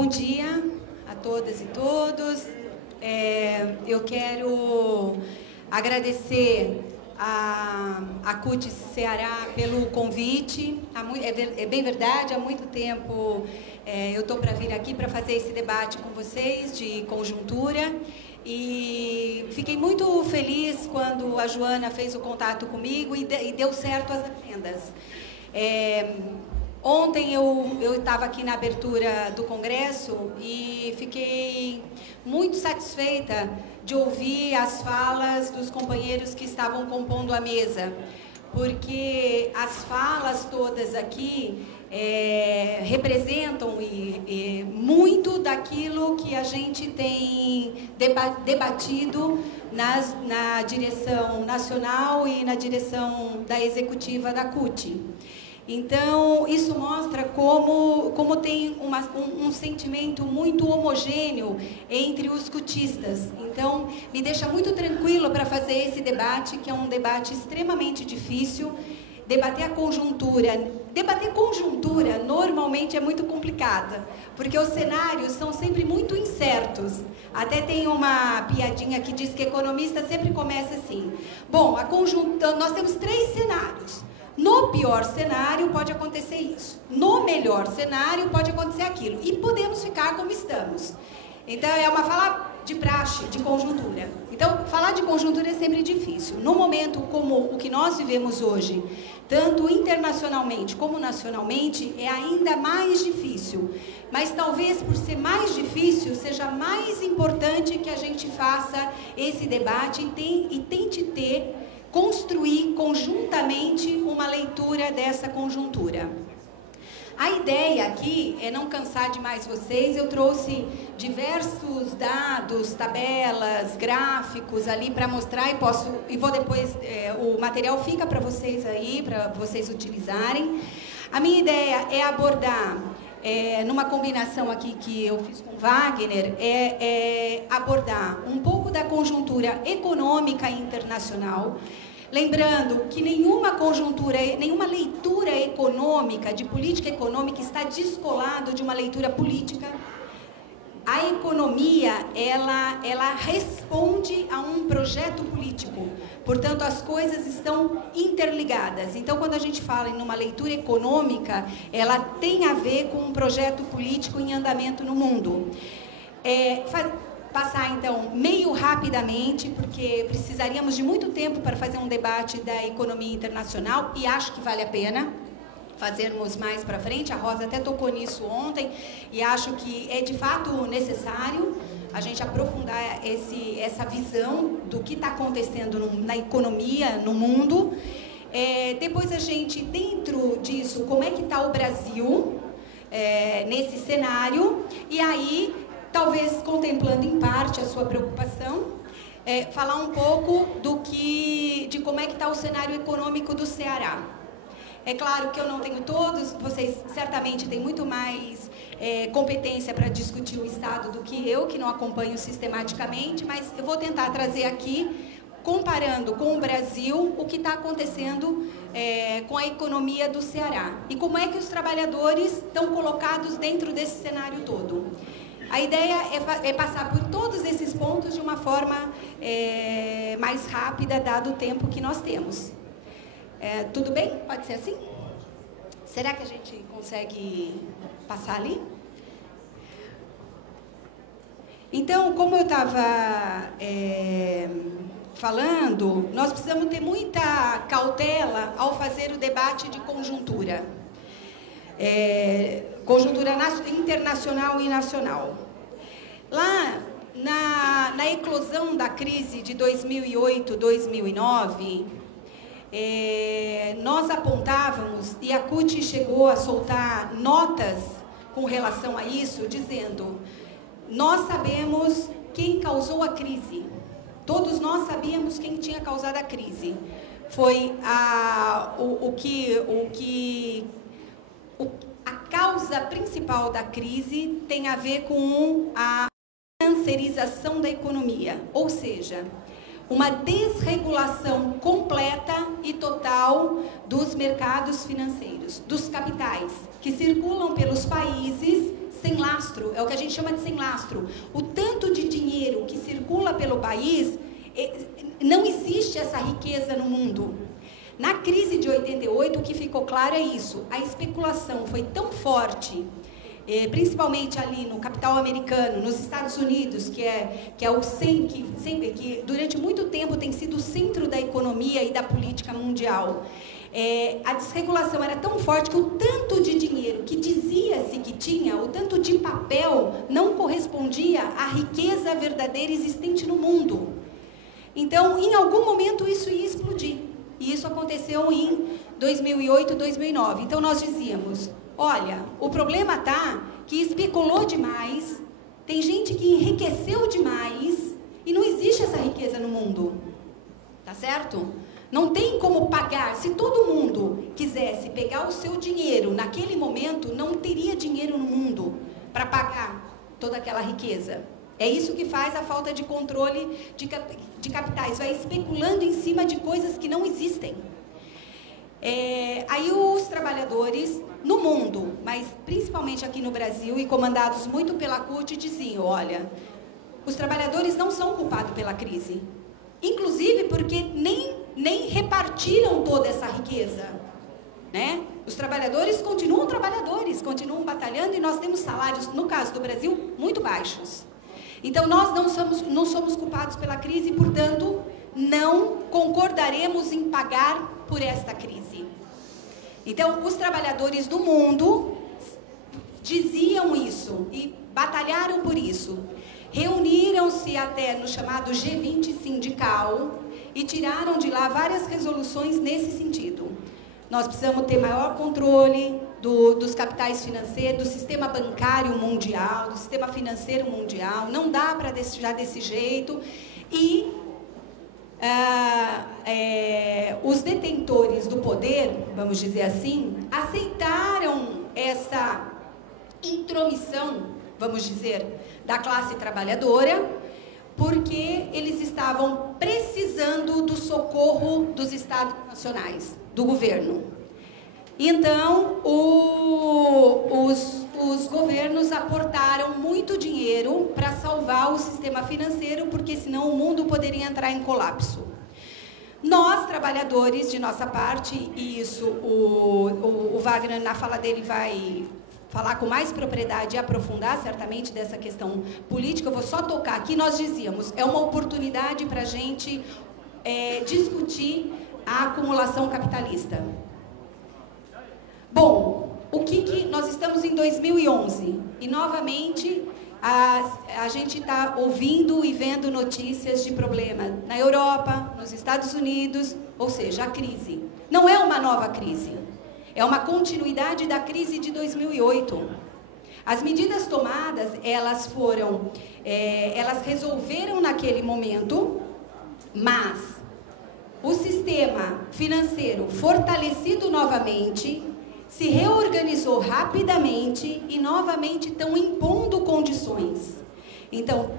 Bom dia a todas e todos. Eu quero agradecer a CUT Ceará pelo convite. É bem verdade, há muito tempo eu estou para vir aqui para fazer esse debate com vocês de conjuntura. E fiquei muito feliz quando a Joana fez o contato comigo e deu certo as agendas. Ontem eu estava aqui na abertura do Congresso e fiquei muito satisfeita de ouvir as falas dos companheiros que estavam compondo a mesa, porque as falas todas aqui representam muito daquilo que a gente tem debatido na direção nacional e na direção da executiva da CUT. Então, isso mostra como tem um sentimento muito homogêneo entre os cutistas. Então, me deixa muito tranquilo para fazer esse debate, que é um debate extremamente difícil. Debater a conjuntura. Debater conjuntura, normalmente, é muito complicada, porque os cenários são sempre muito incertos. Até tem uma piadinha que diz que economista sempre começa assim. Bom, nós temos 3 cenários. No pior cenário, pode acontecer isso. No melhor cenário, pode acontecer aquilo. E podemos ficar como estamos. Então, é uma fala de praxe, de conjuntura. Então, falar de conjuntura é sempre difícil. No momento como o que nós vivemos hoje, tanto internacionalmente como nacionalmente, é ainda mais difícil. Mas talvez por ser mais difícil, seja mais importante que a gente faça esse debate e tente construir conjuntamente uma leitura dessa conjuntura. A ideia aqui é não cansar demais vocês. Eu trouxe diversos dados, tabelas, gráficos ali para mostrar e vou depois, o material fica para vocês aí, para vocês utilizarem. A minha ideia é abordar, numa combinação aqui que eu fiz com Wagner, abordar um pouco da conjuntura econômica internacional, lembrando que nenhuma leitura econômica, de política econômica, está descolado de uma leitura política. A economia, ela responde a um projeto político. Portanto, as coisas estão interligadas. Então, quando a gente fala em uma leitura econômica, ela tem a ver com um projeto político em andamento no mundo. Passar, então, meio rapidamente, porque precisaríamos de muito tempo para fazer um debate da economia internacional, e acho que vale a pena fazermos mais para frente. A Rosa até tocou nisso ontem, e acho que é de fato necessário a gente aprofundar essa visão do que está acontecendo na economia, no mundo. Depois a gente, dentro disso, como é que está o Brasil nesse cenário, e aí, talvez contemplando em parte a sua preocupação, falar um pouco de como é que está o cenário econômico do Ceará. É claro que eu não tenho todos, vocês certamente têm muito mais competência para discutir o Estado do que eu, que não acompanho sistematicamente, mas eu vou tentar trazer aqui, comparando com o Brasil, o que está acontecendo com a economia do Ceará. E como é que os trabalhadores estão colocados dentro desse cenário todo. A ideia é passar por todos esses pontos de uma forma mais rápida, dado o tempo que nós temos. Tudo bem? Pode ser assim? Será que a gente consegue passar ali? Então, como eu estava falando, nós precisamos ter muita cautela ao fazer o debate de conjuntura. Conjuntura internacional e nacional. Lá, na eclosão da crise de 2008, 2009, nós apontávamos, e a CUT chegou a soltar notas com relação a isso, dizendo: nós sabemos quem causou a crise. Todos nós sabíamos quem tinha causado a crise. Foi a causa principal da crise tem a ver com a financiarização da economia, ou seja, uma desregulação completa e total dos mercados financeiros, dos capitais, que circulam pelos países sem lastro, é o que a gente chama de sem lastro. O tanto de dinheiro que circula pelo país, não existe essa riqueza no mundo. Na crise de 88, o que ficou claro é isso, a especulação foi tão forte, principalmente ali no capital americano, nos Estados Unidos, que durante muito tempo tem sido o centro da economia e da política mundial. A desregulação era tão forte que o tanto de dinheiro que dizia-se que tinha, o tanto de papel, não correspondia à riqueza verdadeira existente no mundo. Então, em algum momento, isso ia explodir. E isso aconteceu em 2008, 2009. Então, nós dizíamos, olha, o problema está que especulou demais, tem gente que enriqueceu demais, e não existe essa riqueza no mundo. Tá certo? Não tem como pagar. Se todo mundo quisesse pegar o seu dinheiro naquele momento, não teria dinheiro no mundo para pagar toda aquela riqueza. É isso que faz a falta de controle de capitais. Vai especulando em cima de coisas que não existem. Aí os trabalhadores no mundo, mas principalmente aqui no Brasil, e comandados muito pela CUT, diziam, olha, os trabalhadores não são culpados pela crise. Inclusive porque nem repartiram toda essa riqueza, né? Os trabalhadores, continuam batalhando e nós temos salários, no caso do Brasil, muito baixos. Então, nós não somos culpados pela crise e, portanto, não concordaremos em pagar por esta crise. Então, os trabalhadores do mundo diziam isso e batalharam por isso. Reuniram-se até no chamado G20 sindical e tiraram de lá várias resoluções nesse sentido. Nós precisamos ter maior controle dos capitais financeiros, do sistema bancário mundial, do sistema financeiro mundial. Não dá para deixar desse jeito. E os detentores do poder, vamos dizer assim, aceitaram essa intromissão, vamos dizer, da classe trabalhadora, porque eles estavam precisando do socorro dos estados nacionais, do governo. Então, os governos aportaram muito dinheiro para salvar o sistema financeiro, porque senão o mundo poderia entrar em colapso. Nós, trabalhadores, de nossa parte, e isso o Wagner, na fala dele, vai falar com mais propriedade e aprofundar certamente dessa questão política, eu vou só tocar aqui. Nós dizíamos, é uma oportunidade para a gente discutir a acumulação capitalista. Bom, nós estamos em 2011 e novamente a gente está ouvindo e vendo notícias de problema na Europa, nos Estados Unidos, ou seja, a crise. Não é uma nova crise. É uma continuidade da crise de 2008. As medidas tomadas, elas resolveram naquele momento, mas o sistema financeiro fortalecido novamente, se reorganizou rapidamente e novamente estão impondo condições. Então,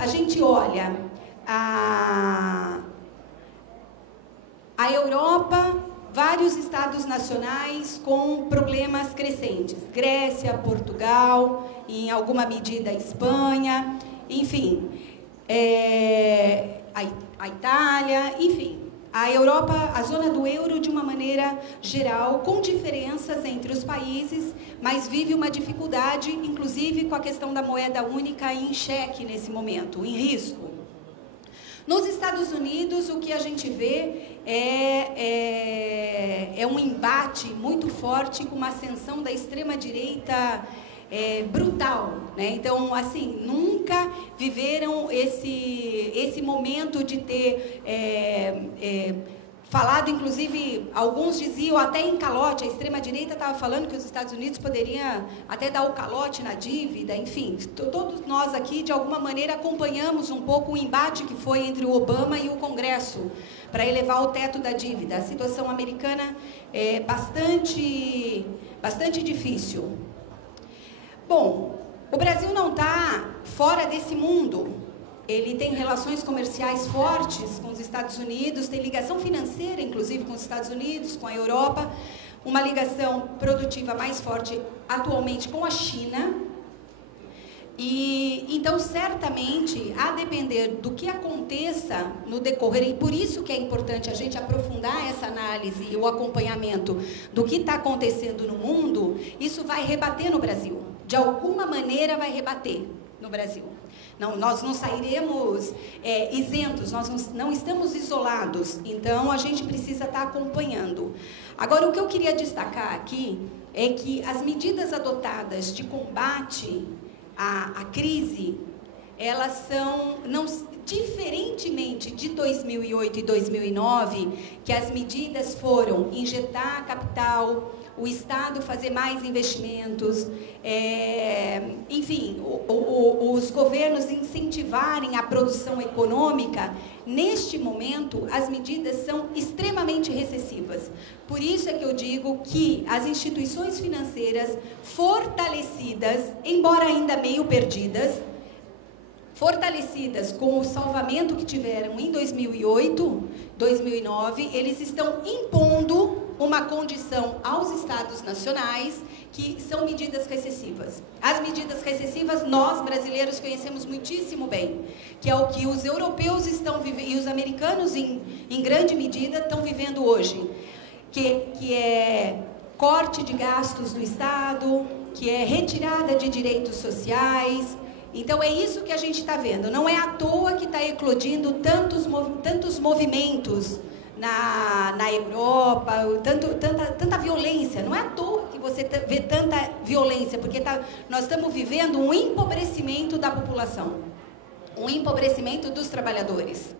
a gente olha a Europa, vários estados nacionais com problemas crescentes. Grécia, Portugal, em alguma medida a Espanha, enfim, a Itália, enfim. A Europa, a zona do euro, de uma maneira geral, com diferenças entre os países, mas vive uma dificuldade, inclusive com a questão da moeda única em xeque nesse momento, em risco. Nos Estados Unidos, o que a gente vê é um embate muito forte com uma ascensão da extrema-direita brutal, né? Então, assim, nunca viveram esse momento de ter falado, inclusive, alguns diziam até em calote, a extrema-direita estava falando que os Estados Unidos poderiam até dar o calote na dívida, enfim, todos nós aqui, de alguma maneira, acompanhamos um pouco o embate que foi entre o Obama e o Congresso para elevar o teto da dívida. A situação americana é bastante difícil. Bom, o Brasil não está fora desse mundo. Ele tem relações comerciais fortes com os Estados Unidos, tem ligação financeira, inclusive, com os Estados Unidos, com a Europa, uma ligação produtiva mais forte atualmente com a China, E então, certamente, a depender do que aconteça no decorrer, e por isso que é importante a gente aprofundar essa análise e o acompanhamento do que está acontecendo no mundo, isso vai rebater no Brasil. De alguma maneira vai rebater no Brasil. Não, nós não sairemos isentos, nós não estamos isolados, então a gente precisa estar acompanhando. Agora, o que eu queria destacar aqui é que as medidas adotadas de combate à crise, elas são, diferentemente de 2008 e 2009, que as medidas foram injetar capital, o Estado fazer mais investimentos, enfim, os governos incentivarem a produção econômica. Neste momento, as medidas são extremamente recessivas. Por isso é que eu digo que as instituições financeiras fortalecidas, embora ainda meio perdidas, fortalecidas com o salvamento que tiveram em 2008, 2009, eles estão impondo uma condição aos Estados nacionais, que são medidas recessivas. As medidas recessivas nós, brasileiros, conhecemos muitíssimo bem, que é o que os europeus estão vivendo, e os americanos, em grande medida, estão vivendo hoje, que é corte de gastos do Estado, que é retirada de direitos sociais. Então, é isso que a gente está vendo. Não é à toa que está eclodindo tantos movimentos na Europa, tanta violência. Não é à toa que você vê tanta violência, porque nós estamos vivendo um empobrecimento da população, um empobrecimento dos trabalhadores.